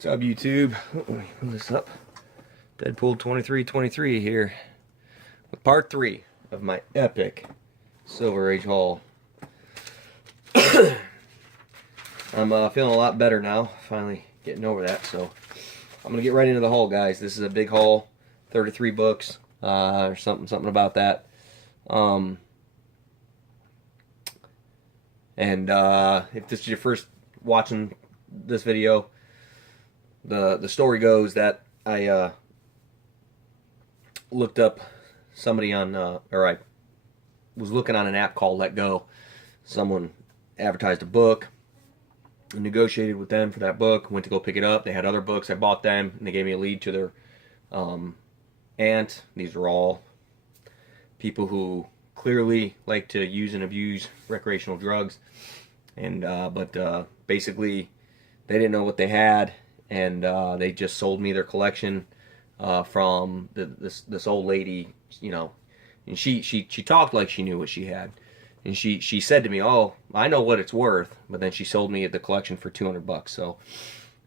What's up, YouTube? Let me put this up. Deadpool 2323 here with part 3 of my epic Silver Age haul. I'm feeling a lot better now, finally getting over that, so I'm gonna get right into the haul, guys. This is a big haul, 33 books, or something about that. If this is your first watching this video, the story goes that I looked up somebody on, or I was looking on an app called Let Go. Someone advertised a book, negotiated with them for that book, went to go pick it up. They had other books. I bought them, and they gave me a lead to their aunt. These are all people who clearly like to use and abuse recreational drugs, and basically they didn't know what they had, and they just sold me their collection from this old lady, you know, and she talked like she knew what she had, and she said to me, "Oh, I know what it's worth," but then she sold me the collection for $200. So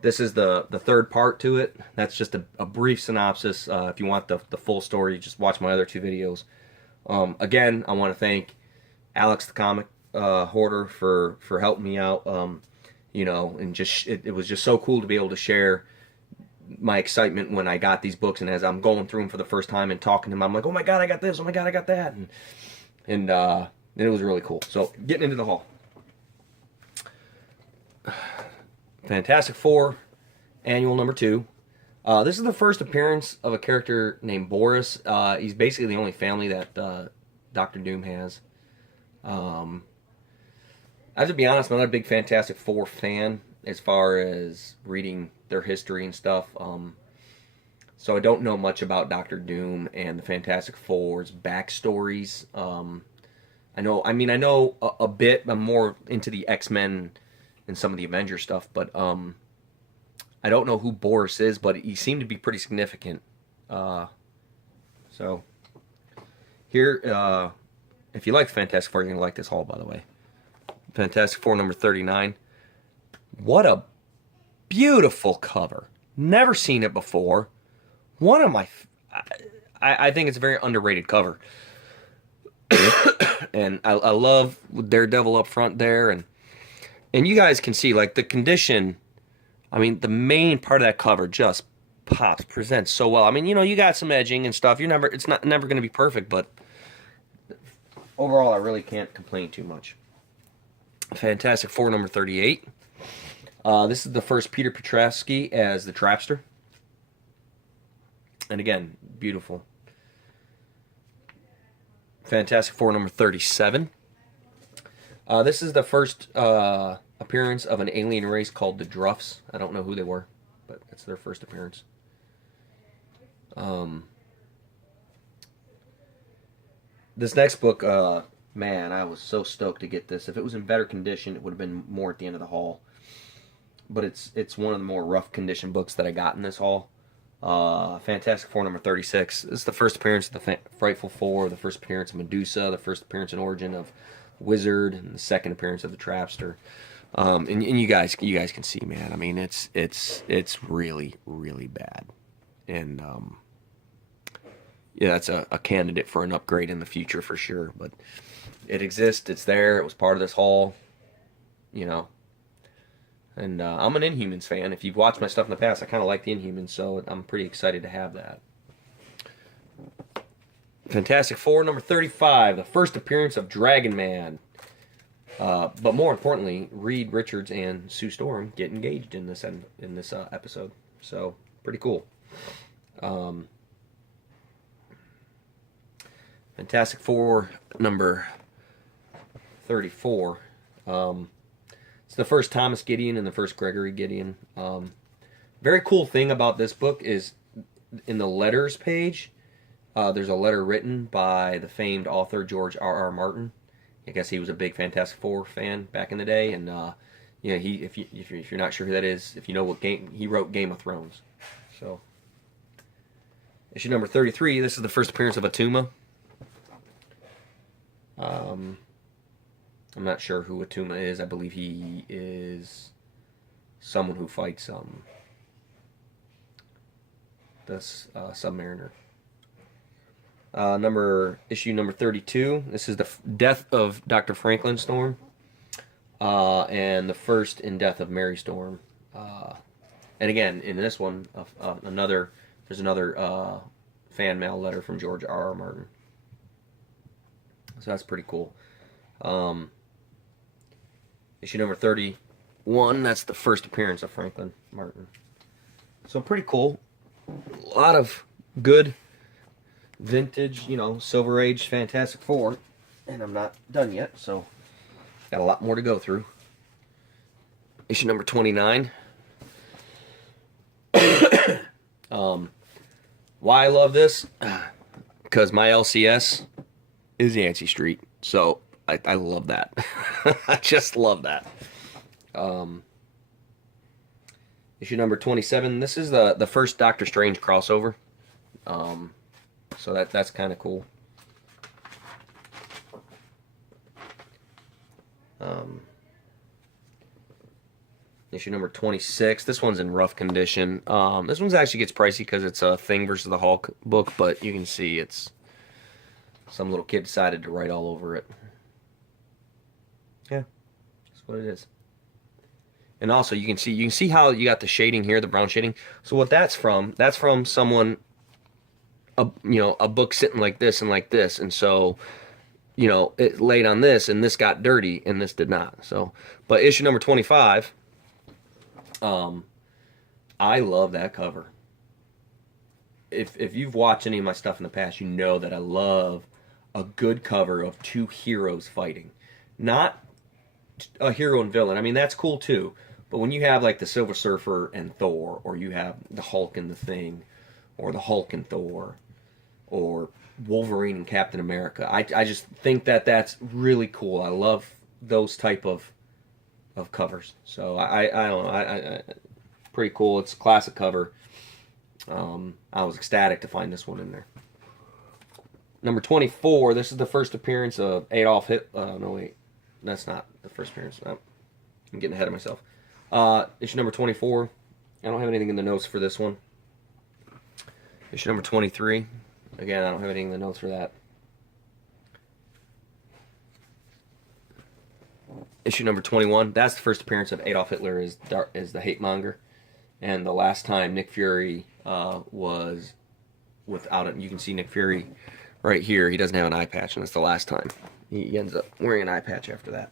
this is the third part to it. That's just a brief synopsis. If you want the full story, just watch my other two videos. Again, I want to thank Alex the comic hoarder for helping me out. You know, and just it was just so cool to be able to share my excitement when I got these books, and as I'm going through them for the first time and talking to him, I'm like, "Oh my God, I got this! Oh my God, I got that!" And it was really cool. So getting into the haul. Fantastic Four, annual number 2. This is the first appearance of a character named Boris. He's basically the only family that Doctor Doom has. I have to be honest, I'm not a big Fantastic Four fan as far as reading their history and stuff. So I don't know much about Doctor Doom and the Fantastic Four's backstories. I know a bit. I'm more into the X-Men and some of the Avengers stuff, but I don't know who Boris is, but he seemed to be pretty significant. So here, if you like Fantastic Four, you're gonna like this haul, by the way. Fantastic Four number 39. What a beautiful cover. Never seen it before. One of my, I think it's a very underrated cover. And I love Daredevil up front there, and you guys can see like the condition. I mean, the main part of that cover just pops, presents so well. I mean, you know, you got some edging and stuff. It's never going to be perfect, but overall, I really can't complain too much. Fantastic Four number 38. This is the first Peter Petrovsky as the Trapster. And again, beautiful. Fantastic Four number 37. This is the first appearance of an alien race called the Druffs. I don't know who they were, but it's their first appearance. This next book, man, I was so stoked to get this. If it was in better condition, it would have been more at the end of the haul. But it's one of the more rough condition books that I got in this haul. Fantastic Four number 36. This is the first appearance of the Frightful Four, the first appearance of Medusa, the first appearance and origin of Wizard, and the second appearance of the Trapster. And you guys can see, man. I mean, it's really, really bad. And yeah, that's a candidate for an upgrade in the future for sure. But it exists. It's there. It was part of this haul. You know. And I'm an Inhumans fan. If you've watched my stuff in the past, I kind of like the Inhumans, so I'm pretty excited to have that. Fantastic Four number 35, the first appearance of Dragon Man. But more importantly, Reed Richards and Sue Storm get engaged in this episode. So pretty cool. Fantastic Four number 34. It's the first Thomas Gideon and the first Gregory Gideon. Very cool thing about this book is in the letters page, there's a letter written by the famed author George R.R. Martin. I guess he was a big Fantastic Four fan back in the day, and you know, if you're not sure who that is, if you know what game he wrote, Game of Thrones. So issue number 33. This is the first appearance of Atuma. I'm not sure who Atuma is. I believe he is someone who fights this Submariner. Issue number 32. This is the Death of Dr. Franklin Storm, and the first in Death of Mary Storm. And again, in this one, there's another fan mail letter from George R.R. Martin. So that's pretty cool. Issue number 31. That's the first appearance of Franklin Martin. So pretty cool. A lot of good vintage, Silver Age Fantastic Four, and I'm not done yet, so got a lot more to go through. Issue number 29. Why I love this? Because my LCS is Yancey Street, so I love that. I just love that. Issue number 27. This is the first Doctor Strange crossover. So that's kind of cool. Issue number 26. This one's in rough condition. This one's actually gets pricey because it's a Thing versus the Hulk book, but you can see it's some little kid decided to write all over it. Yeah, that's what it is. And also you can see how you got the shading here, the brown shading. So what that's from someone, a book sitting like this and like this, and so it laid on this, and this got dirty, and this did not. So, but issue number 25, I love that cover. If you've watched any of my stuff in the past, you know that I love a good cover of two heroes fighting, not a hero and villain. I mean, that's cool too. But when you have like the Silver Surfer and Thor, or you have the Hulk and the Thing, or the Hulk and Thor, or Wolverine and Captain America, I just think that that's really cool. I love those type of covers. So I don't know. I pretty cool. It's a classic cover. I was ecstatic to find this one in there. Number 24. This is the first appearance of Adolf Hitler. No wait, that's not the first appearance. I'm getting ahead of myself. Issue number 24. I don't have anything in the notes for this one. Issue number 23. Again, I don't have anything in the notes for that. Issue number 21. That's the first appearance of Adolf Hitler as the hate monger, and the last time Nick Fury was without it. You can see Nick Fury right here. He doesn't have an eye patch, and that's the last time. He ends up wearing an eye patch after that.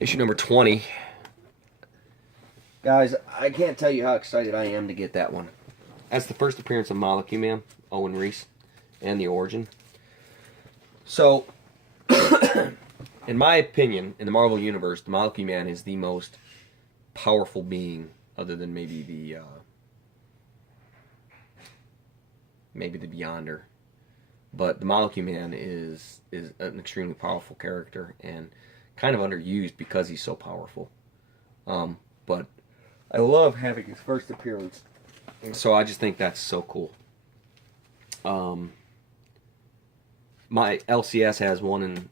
Issue number 20. Guys, I can't tell you how excited I am to get that one. That's the first appearance of Molecule Man, Owen Reese, and the origin. So, in my opinion, in the Marvel Universe, the Molecule Man is the most powerful being, other than maybe the Beyonder. But the Molecule Man is an extremely powerful character, and kind of underused because he's so powerful. But I love having his first appearance, and so I just think that's so cool. My LCS has one in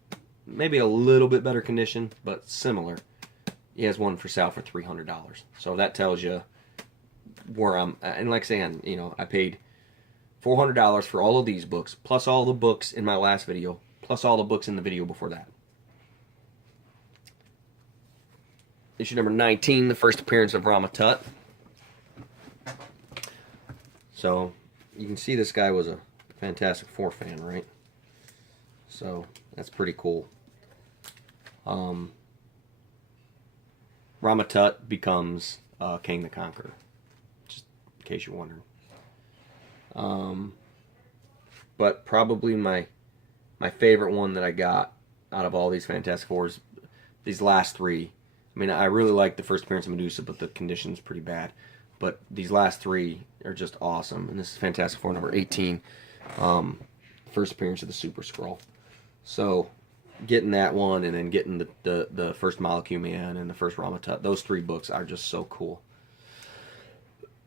maybe a little bit better condition, but similar. He has one for sale for $300. So that tells you where I'm. And like saying, I paid $400 for all of these books, plus all the books in my last video, plus all the books in the video before that. Issue number 19, the first appearance of Rama Tut. So, you can see this guy was a Fantastic Four fan, right? So, that's pretty cool. Rama Tut becomes King the Conqueror, just in case you're wondering. But probably my favorite one that I got out of all these Fantastic Fours, these last three. I mean, I really like the first appearance of Medusa, but the condition's pretty bad. But these last three are just awesome. And this is Fantastic Four number 18. First appearance of the Super Skrull. So, getting that one, and then getting the first Molecule Man and the first Rama Tut, those three books are just so cool.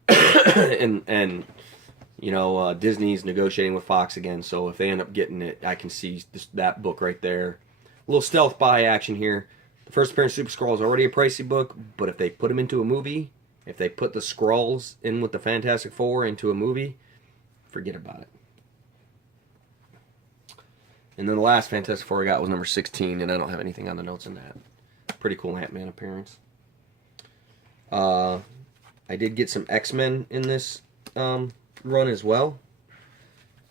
and Disney's negotiating with Fox again, so if they end up getting it, I can see that book right there. A little stealth buy action here. The first appearance of Super Skrull is already a pricey book, but if they put him into a movie, If they put the Skrulls in with the Fantastic Four into a movie, forget about it. And then the last Fantastic Four I got was number 16, and I don't have anything on the notes in that. Pretty cool Ant-Man appearance. I did get some X-Men in this run as well.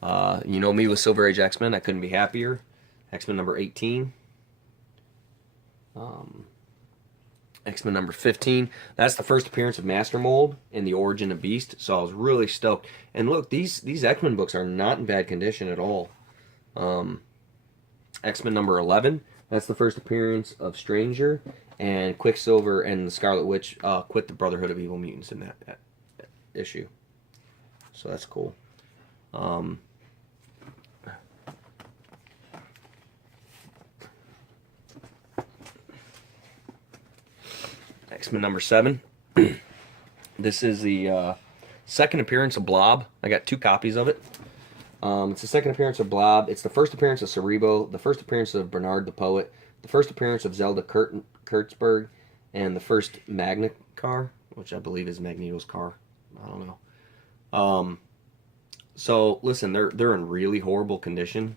You know me with Silver Age X-Men. I couldn't be happier. X-Men number 18. X-Men number 15. That's the first appearance of Master Mold in the Origin of Beast, so I was really stoked. And look, these X-Men books are not in bad condition at all. X-Men number 11. That's the first appearance of Stranger, and Quicksilver and the Scarlet Witch quit the Brotherhood of Evil Mutants in that issue. So that's cool. X-Men number 7. This is the second appearance of Blob. I got 2 copies of it. It's the second appearance of Blob. It's the first appearance of Cerebro, the first appearance of Bernard the Poet, the first appearance of Zelda Kurtzberg, and the first Magna car, which I believe is Magneto's car. I don't know. So listen, they're in really horrible condition.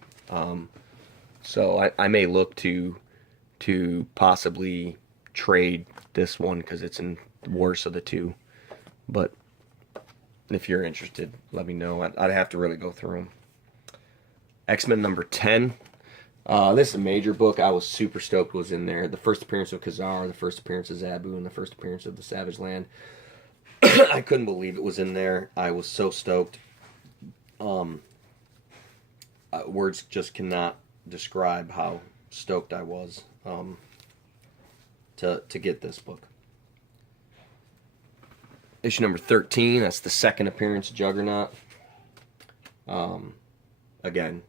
So I may look to possibly trade this one because it's in the worst of the 2. But if you're interested, let me know. I'd have to really go through them. X-Men number 10. This is a major book. I was super stoked was in there. The first appearance of Kazar, the first appearance of Zabu, and the first appearance of the Savage Land. I couldn't believe it was in there. I was so stoked. Words just cannot describe how stoked I was to get this book. Issue number 13, that's the second appearance of Juggernaut. Again,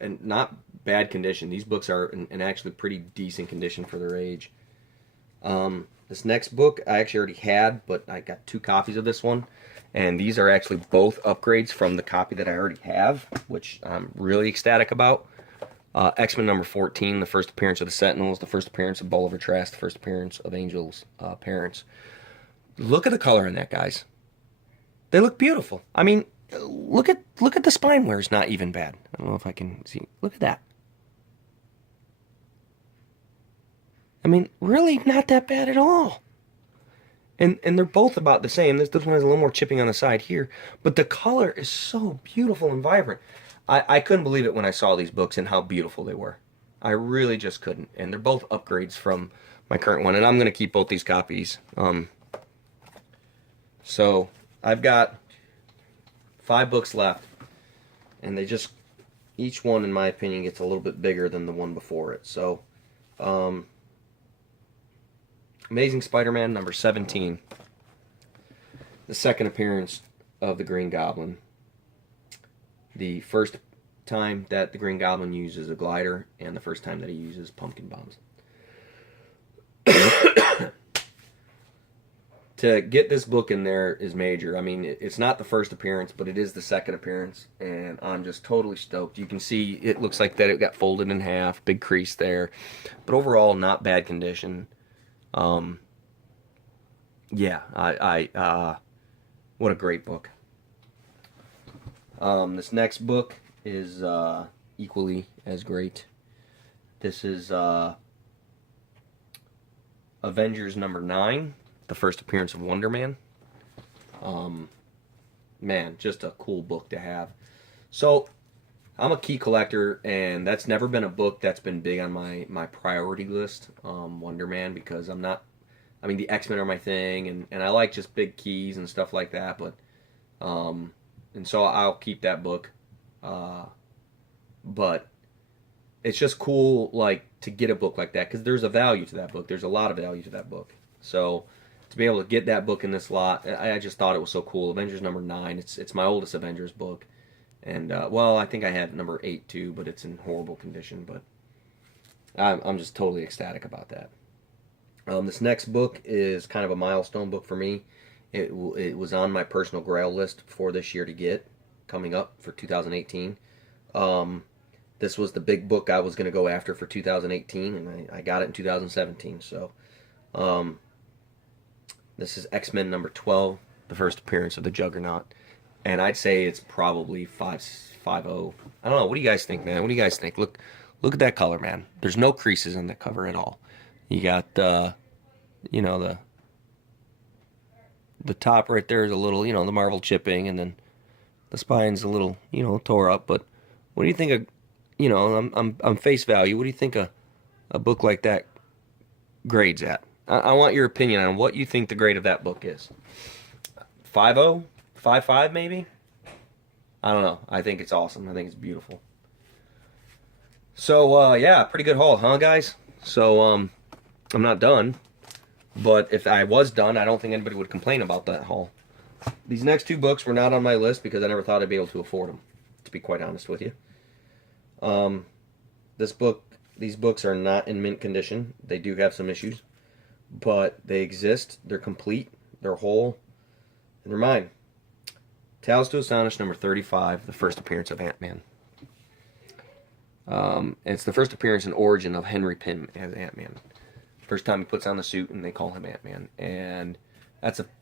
and not bad condition. These books are in actually pretty decent condition for their age. This next book I actually already had, but I got 2 copies of this one. And these are actually both upgrades from the copy that I already have, which I'm really ecstatic about. X-Men number 14, the first appearance of the Sentinels, the first appearance of Bolivar Trask, the first appearance of Angel's parents. Look at the color in that, guys. They look beautiful. I mean, look at the spine wear is not even bad. I don't know if I can see. Look at that. I mean, really not that bad at all. And they're both about the same. This one has a little more chipping on the side here, but the color is so beautiful and vibrant. I couldn't believe it when I saw these books and how beautiful they were. I really just couldn't. And they're both upgrades from my current one, and I'm going to keep both these copies. So I've got 5 books left, and they just, each one in my opinion gets a little bit bigger than the one before it. So Amazing Spider-Man number 17, the second appearance of the Green Goblin, the first time that the Green Goblin uses a glider, and the first time that he uses pumpkin bombs. To get this book in there is major. I mean, it's not the first appearance, but it is the second appearance, and I'm just totally stoked. You can see it looks like that it got folded in half, big crease there, but overall not bad condition. Yeah, what a great book. This next book is equally as great. This is Avengers number 9. The first appearance of Wonder Man. Man, just a cool book to have. So, I'm a key collector, and that's never been a book that's been big on my priority list, Wonder Man, because I'm not, I mean, the X-Men are my thing, and I like just big keys and stuff like that, but, and so I'll keep that book, but it's just cool, like, to get a book like that, because there's a value to that book. There's a lot of value to that book. So, to be able to get that book in this lot, I just thought it was so cool. Avengers number 9, it's my oldest Avengers book. And, well, I think I had number 8 too, but it's in horrible condition. But I'm just totally ecstatic about that. This next book is kind of a milestone book for me. It was on my personal grail list for this year to get, coming up for 2018. This was the big book I was going to go after for 2018, and I got it in 2017. So, This is X-Men number 12, the first appearance of the Juggernaut. And I'd say it's probably 5.50. I don't know. What do you guys think, man? What do you guys think? Look at that color, man. There's no creases on that cover at all. You got you know, the top right there is a little, the Marvel chipping, and then the spine's a little, tore up. But what do you think of, I'm face value. What do you think a book like that grades at? I want your opinion on what you think the grade of that book is. 5.0, 5.5 maybe. I don't know. I think it's awesome. I think it's beautiful. So yeah, pretty good haul, huh, guys? So I'm not done, but if I was done, I don't think anybody would complain about that haul. These next two books were not on my list because I never thought I'd be able to afford them, to be quite honest with you. These books are not in mint condition. They do have some issues, but they exist. They're complete. They're whole, and they're mine. Tales to Astonish number 35, the first appearance of Ant-Man. It's the first appearance and origin of Henry Pym as Ant-Man. First time he puts on the suit, and they call him Ant-Man. And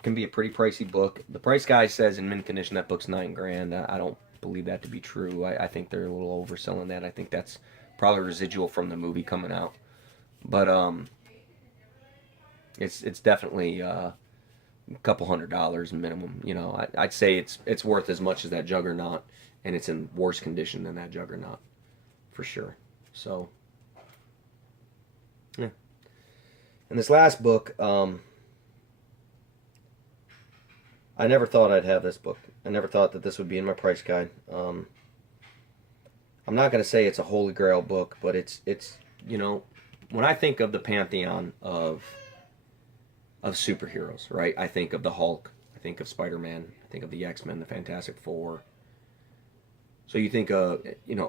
can be a pretty pricey book. The price guy says in mint condition that book's $9,000. I don't believe that to be true. I think they're a little overselling that. I think that's probably residual from the movie coming out. But it's definitely a couple $100 minimum. I'd say it's worth as much as that Juggernaut, and it's in worse condition than that Juggernaut, for sure. So, yeah. And this last book, I never thought I'd have this book. I never thought that this would be in my price guide. I'm not going to say it's a holy grail book, but it's when I think of the pantheon of superheroes, right? I think of the Hulk, I think of Spider-Man, I think of the X-Men, the Fantastic Four. So you think of,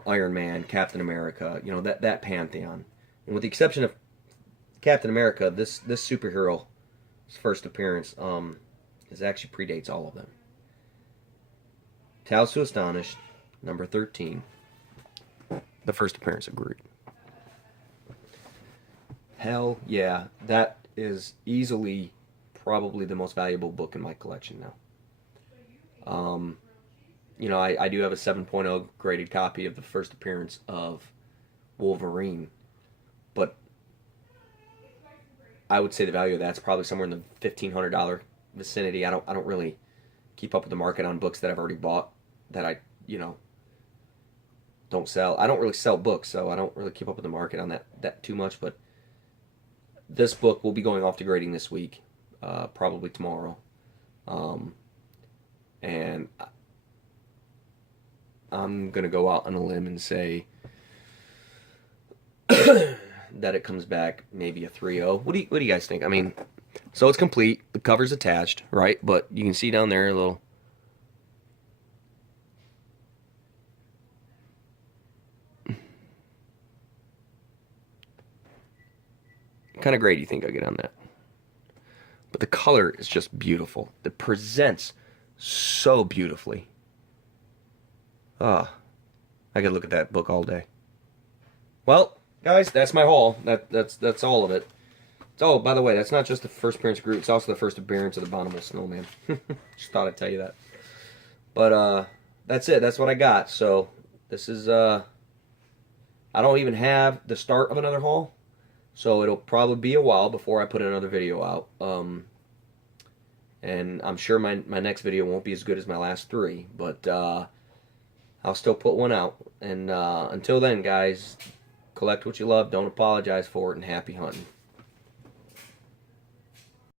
Iron Man, Captain America, that pantheon. And with the exception of Captain America, this superhero's first appearance actually predates all of them. Tales to Astonish, number 13, the first appearance of Groot. Hell yeah, that is easily probably the most valuable book in my collection now. I do have a 7.0 graded copy of the first appearance of Wolverine, but I would say the value of that's probably somewhere in the $1,500 vicinity. I don't really keep up with the market on books that I've already bought that I don't sell. I don't really sell books, so I don't really keep up with the market on that too much. But this book will be going off to grading this week, probably tomorrow, and I'm gonna go out on a limb and say that it comes back maybe a 3.0. What do you guys think? I mean, so it's complete. The cover's attached, right? But you can see down there a little. What kind of grade do you think I get on that? But the color is just beautiful. It presents so beautifully. I could look at that book all day. Well, guys, that's my haul. That's all of it. Oh, by the way, that's not just the first appearance of Groot. It's also the first appearance of the Abominable Snowman. Just thought I'd tell you that. But that's it. That's what I got. So this is I don't even have the start of another haul. So it'll probably be a while before I put another video out. And I'm sure my next video won't be as good as my last three, but I'll still put one out. And until then, guys, collect what you love, don't apologize for it, and happy hunting.